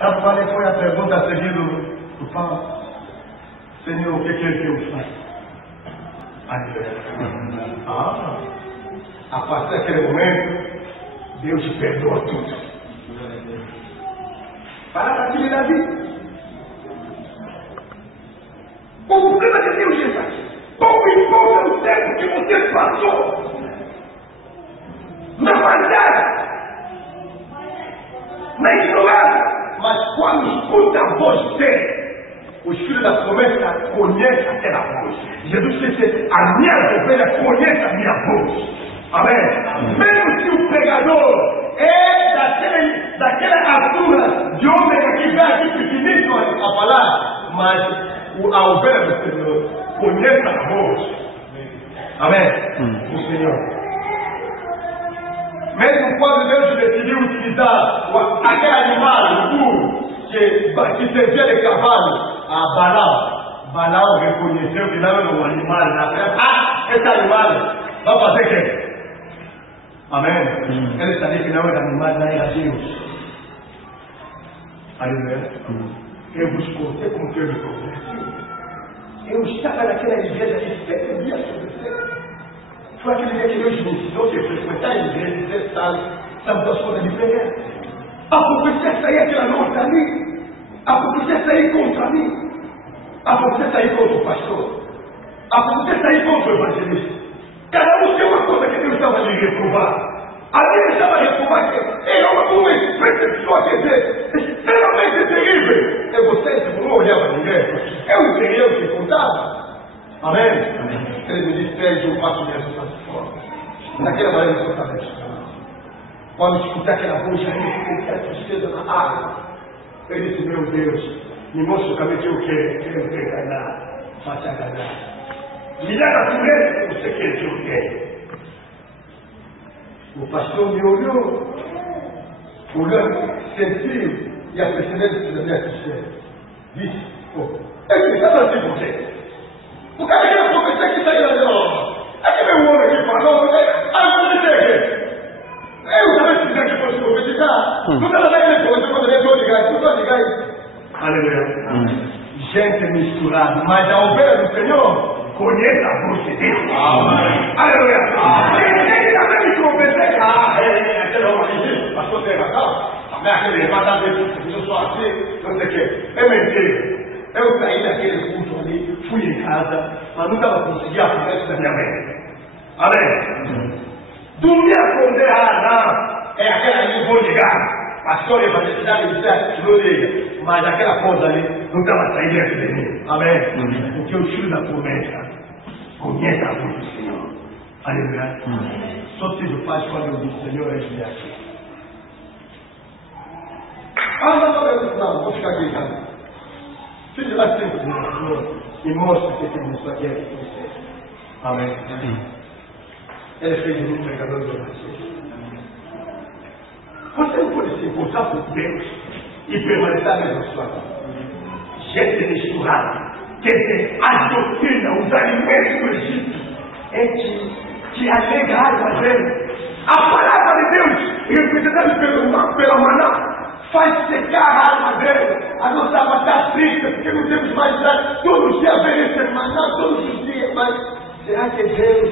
Sabe qual foi a pergunta seguida do Paulo? Senhor, o que que eu faço? A partir daquele momento, Deus te perdoa tudo. Para a atividade. O problema que Deus Jesus, pouco importa o tempo que você passou na maldade, na ignorância, mas quando escuta a voz dele, os filhos da promessa conhecem aquela voz. Jesus disse: a minha ovelha conhece a minha voz. Amém? Mesmo se o pregador é daquela altura de homem que vai aqui pequenino a falar, mas a ovelha do Senhor conhece a voz. Amém? Do Senhor. Mesmo quando Deus decidiu utilizar aquele animal puro que servia de cavalo, a Balaão reconheceu que não era um animal na terra. Esse animal vai fazer o quê? Amém? Ele sabia que não era animal, não era Deus. Aleluia. Eu vos contei como que eu me converti. Eu estava naquela igreja de 7 dias sobre 7. Foi aquele dia que Deus me ensinou a frequentar a igreja e dizer, sabe duas coisas de pregar. A profecia sair aquela noite ali. A profecia sair contra mim. A profecia sair contra o pastor. A profecia sair contra o evangelista. Cada um tem uma coisa que Deus estava de reprovar. Ali ele estava a reprovar que ele é uma espécie de pessoa que é extremamente terrível. E vocês não olhavam ninguém. Eu não queria o que contava. Amém? Ele me disse, Sérgio, eu faço mesmo dessa forma. Naquela manhã eu estava estudando. Quando escutar aquela voz aí, eu fiquei a tristeza na água. Eu disse, meu Deus, me mostra o caminho que eu quero te enganar, faça enganar. Me leva a primeira que você quer que eu quero. O pastor me olhou, sentiu e a perceber da minha tristeza. Disse, eu estava assim com você. O cara que eu comecei que saiu da minha. É que meu homem que falou, eu também quiser que fosse profetizar. Não estava naquele ponto, eu poderia ligar isso. Aleluia. Gente misturada, mas a ovelha do Senhor conhece a voz de Deus. Aleluia. Quem também me convencer, aquele homem que disse, pastor, tem razão. Aquele levantado dele, eu sou assim, não sei o quê. É mentira. Eu saí daquele culto ali, fui em casa, mas não estava conseguindo a conversa da minha mãe. Amém? Dormir a condenar é aquela ali, vou ligar. Pastor, evangelizar, me disse, não liga. Mas aquela coisa ali não estava saindo dentro de mim. Amém? Porque o filho da promessa conhece a voz do Senhor. Aleluia. Só tive paz quando eu disse, Senhor, é aqui. Não, vou ficar aqui, cara. Filho lá sempre do Senhor e mostra que ele isso aqui é de você. Amém. Ele fez de mim um pregador de oração. Você não pode se encontrar com Deus e permanecer na mesma situação. Gente misturada, quer dizer, a doutrina, os alimentos do Egito, é que alega a alma dele. A palavra de Deus, representada pela maná, faz secar a alma dele. A nossa alma está triste, porque não temos mais nada. Todos os dias vem esse maná, todos os dias, mas será que Deus,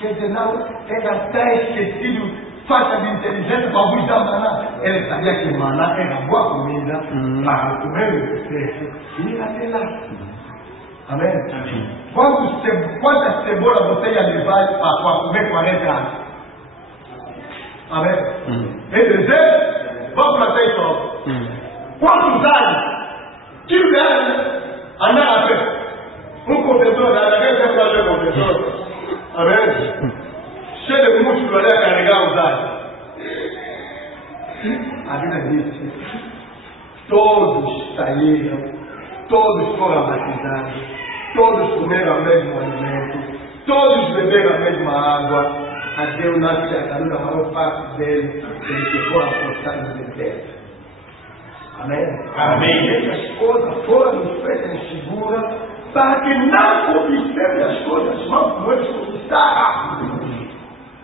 quer dizer, não, ele até esquecido, falta de inteligência para vos dar maná. Ele sabia que maná era boa comida para comer o desejo e ir até lá. Amém? Quantas cebolas você ia levar para comer 40 anos? Amém? Ele desejo? Vamos para ter só. Quantos anos? Tiro de anos, andar a pé. Um contentor, aquele que fazer contentor. Amém? Cheio de músculo ali a carregar os anos. A Bíblia diz: todos saíram, todos foram batizados, todos comeram o mesmo alimento, todos beberam a mesma água. A Deus nasce a calor da maior parte dele, ele chegou a postar no deserto. Amém? Amém. Essas coisas foram feitas seguras para que não conquistemos as coisas mal como eles conquistaram.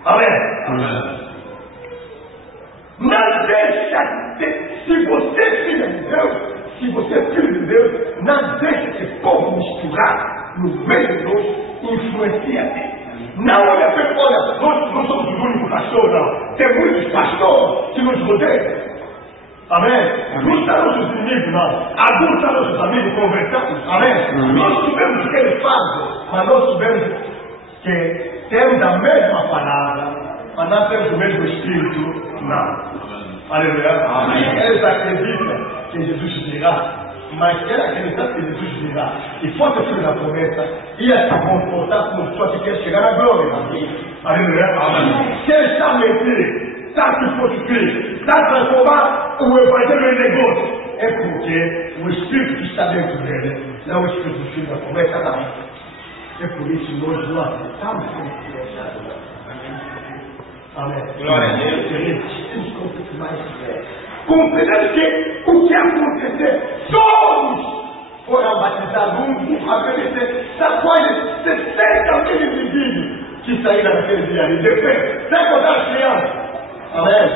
Amém? Amém. Não deixa Se você é filho de Deus, se você é filho de Deus, não deixe esse povo misturar no meio de nós, influencia Deus. Não olha para olha, nós não somos o único pastor, não. Tem muitos pastores que nos rodeiam. Amém? Não estão nossos inimigos, não. Alguns são nossos amigos conversados. Amém? Nós sabemos o que eles fazem, mas nós sabemos que temos a mesma palavra, mas não temos o mesmo espírito, não. Aleluia. Amém. Eles acreditam que Jesus virá, mas ele acredita que Jesus virá e fosse filho da promessa, ia se comportar como pessoa que quer chegar à glória. Aleluia. Amém. Se ele está mentindo, está se prostituir, está a transformar o evangelho em negócio, é porque o espírito que está dentro dele não é o espírito do filho da promessa, não. É por isso que nós não aceitamos essa. Amém. Glória a Deus. Temos que mais compreender que o que aconteceu, todos foram batizados, um agradecer. Sabe quais 60 mil indivíduos que saíram daquele dia ali? Depende. Sabe quando as crianças? Amém?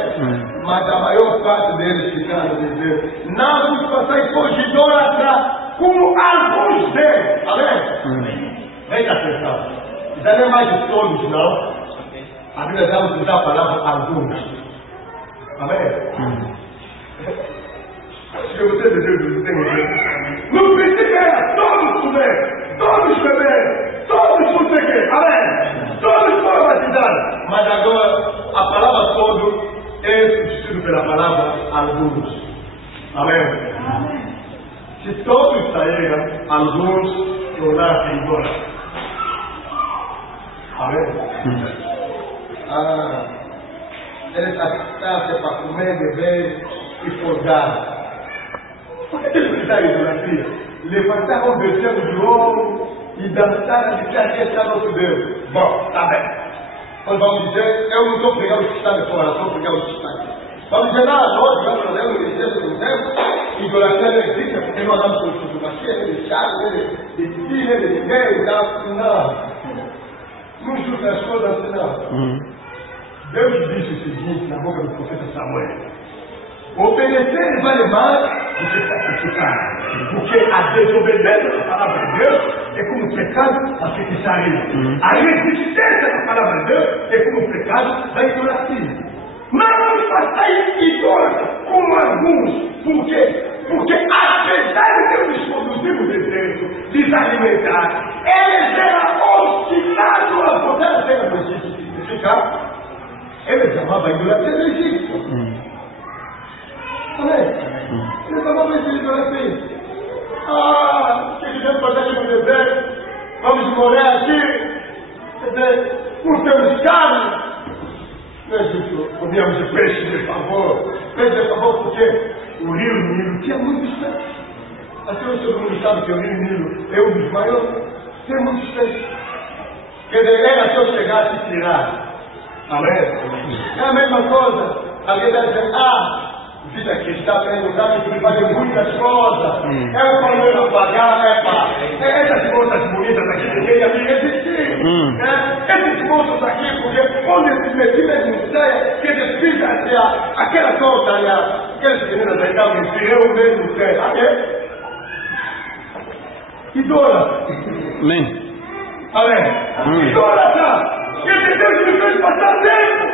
Mas a maior parte deles ficaram dizendo: não vamos passar por idólatra como alguns deles. Amém? Vem atenção. Já não é mais de todos, não. A Bíblia já usa a palavra alguns. Amém? Acho que você não tem medo. No princípio era todos comer, todos beber, todos não sei o quê. Amém? Todos foram batizados. Mas agora a palavra todo é substituída pela palavra alguns. Amém? Se todos saíram, alguns tornaram-se iguais. Amém? Eles acertaram para comer, beber e folgar. Por que eles fizeram idolatria? Levantaram o bezerro de ouro e dançaram de que aqui está nosso Deus. Bom, tá bem. Nós vamos dizer, eu não estou pregando o que está de fora, estou pregando o que está aqui. Vamos dizer, nós brasileiros, no Deus, idolatria não existe, porque nós damos por fotografia, de chave, de filha, de dinheiro, não. Não julga as coisas assim, não. Deus disse o seguinte na boca do profeta Samuel: obedecer vale mais do que sacrificar, porque a desobediência da palavra de Deus é como pecado da feitiçaria. A resistência da palavra de Deus é como pecado da idolatria. Não vamos passar idólatras como alguns, porque apesar de Deus nos conduzir no deserto, desalimentar, eles eram obstinados a poder a terra do Egito e ficar. Eles chamavam a idolatria do Egito. Amém? Eles chamavam a idolatria. Que queremos fazer aqui no deserto? Vamos morar aqui? Quer dizer, não temos carne. No Egito, comíamos de peixe de favor. Peixe de favor porque o rio Nilo tinha muitos peixes. Até hoje todo mundo sabe que o rio Nilo é um dos maiores. Tem muitos peixes. Quer dizer, era só chegar e tirar. Amém? É a mesma coisa. Alguém vai dizer: vida cristã tem lugar que faz muitas coisas. É o problema pagar, essas moças bonitas aqui, ninguém ia existir. Esses moços aqui, porque quando esses metidos não saem, que eles ficam aquela coisa ali, aquelas meninas aí estavam em eu mesmo sei. Idólatra. Amém? Amém? Idólatra. Esse Deus me fez passar tempo.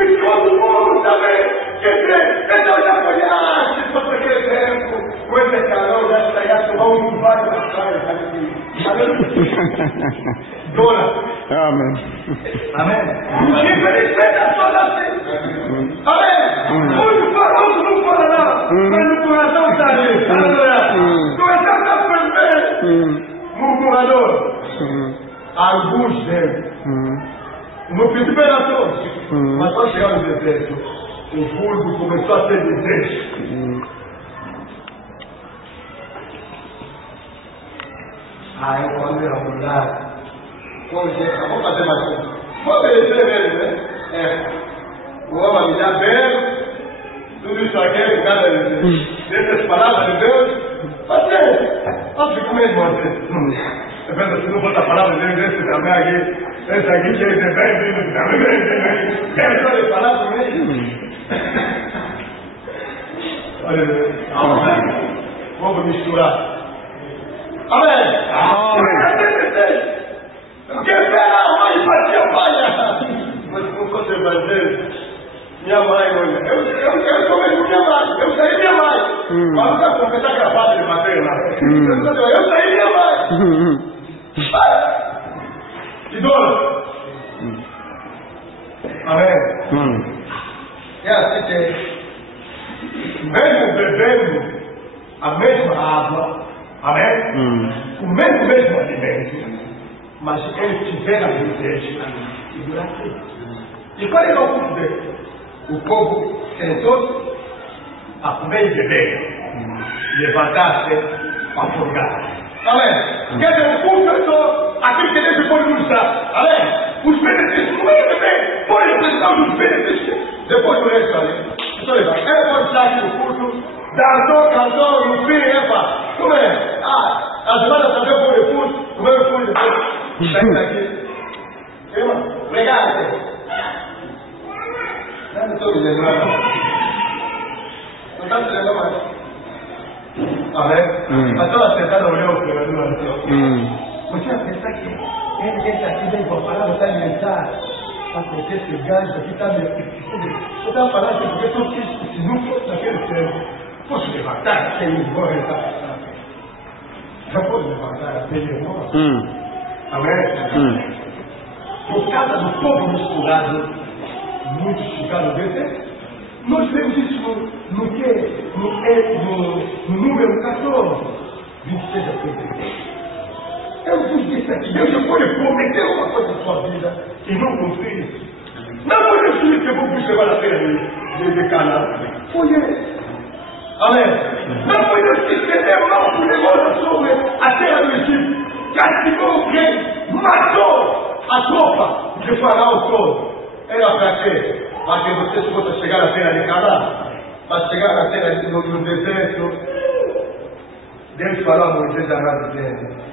E todo mundo também. Quer dizer, então já foi, se fosse aquele tempo, com esse calor, já estaria tomando um vaso na praia. Dona. Amém. Amém. Infelizmente as coisas assim. Amém. Muito famoso não fala nada. Mas no coração está ali. O coração está perfeito. Murmurador. Alguns deles. No princípio era todos. Mas quando chegaram no deserto, o vulgo começou a ter desejo. Aí quando era mudar, vamos fazer mais um. Vou obedecer mesmo, né? O homem me dá bem, tudo isso aqui, cada dessas palavras de Deus, fazer mesmo assim. Você pensa, se não fosse a palavra de Deus, esse também aqui, esse aqui quer dizer bem-vindo, também bem-vindo. Quer só de palavra mesmo? Aleluia. Vamos misturar. Amém. Porque pega a mãe e batia palha. Mas como você vai dizer? Minha mãe, olha. Eu sou mesmo minha mãe. Eu saí minha mãe. Mas não dá porque está gravado de matéria lá. Eu saí minha mãe. Idola. Amém. É assim que, mesmo bebendo a mesma água, amém? O mesmo alimento, mas ele tiver a desejo de durar tempo. E qual é o culto dele? O povo sentou-se a comer e beber, levantar-se a folgar. Amém? Quer dizer, o culto é só aquilo que Deus pode nos dar. Amém? Os benefícios, não é bebê, pode precisar dos benefícios. Depois do resto ali. Estou levando. É pode estar aqui no culto, dançou, cantou, no fim, epa. Como é? A semana fazer o bom recurso, o meu recurso depois. Sai daqui. Irmão, obrigado. Não estou me lembrando. Não está se lembrando mais. Amém? A tua sentada olhou para o meu. Você vai pensar que ele está aqui bem com a palavra, está alimentar. Porque esse gás aqui está me. Eu estava falando assim, porque eu se não fosse naquele tempo, posso levantar até ir embora e está passando. Já posso levantar até ir embora? Amém? Por causa do povo misturado, muito chegado desse, nós vemos isso no número 14, 26 a 33. Eu vos disse aqui, Deus já pode prometer uma coisa na sua vida e não cumprir. Não foi Deus que levou vos levar na feira de Canaã. Foi Ele. Amém? Não foi Deus que estendeu mão por negócio sobre a terra do Egito. Castigou o rei, matou a tropa de Faraó todo. Era para quê? Para que vocês possam chegar à terra de Canaã. Para chegar na terra no deserto, Deus falou a Moisés a dizendo: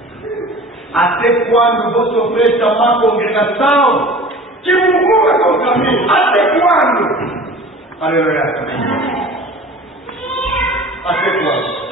até quando vou sofrer chamar a congregação que murmura contra mim? Até quando? Aleluia. Até quando?